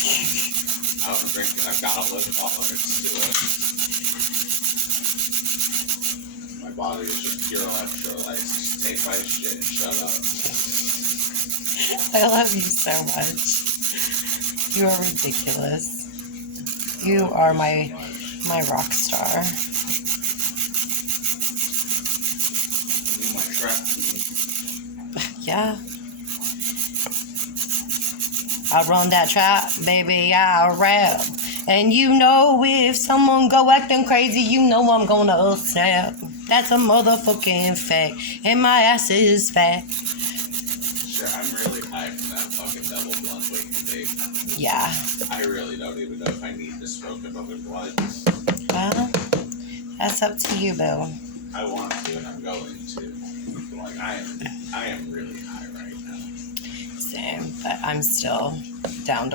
I don't drink it. I've got a live tolerance to it. My body is just pure electrolytes. Just take my shit and shut up. I love you so much. You are ridiculous. You are my rock star. You my trap. Yeah. I run that trap, baby, I rap. And you know if someone go acting crazy, you know I'm gonna snap. That's a motherfucking fact. And my ass is fat. Shit, I'm really high from that fucking double blunt waiting vape. Yeah. I really don't even know if I need to smoke another blunt. Well, that's up to you, Bill. I want to and I'm going to. Like I am really high right now. Same, but I'm still down to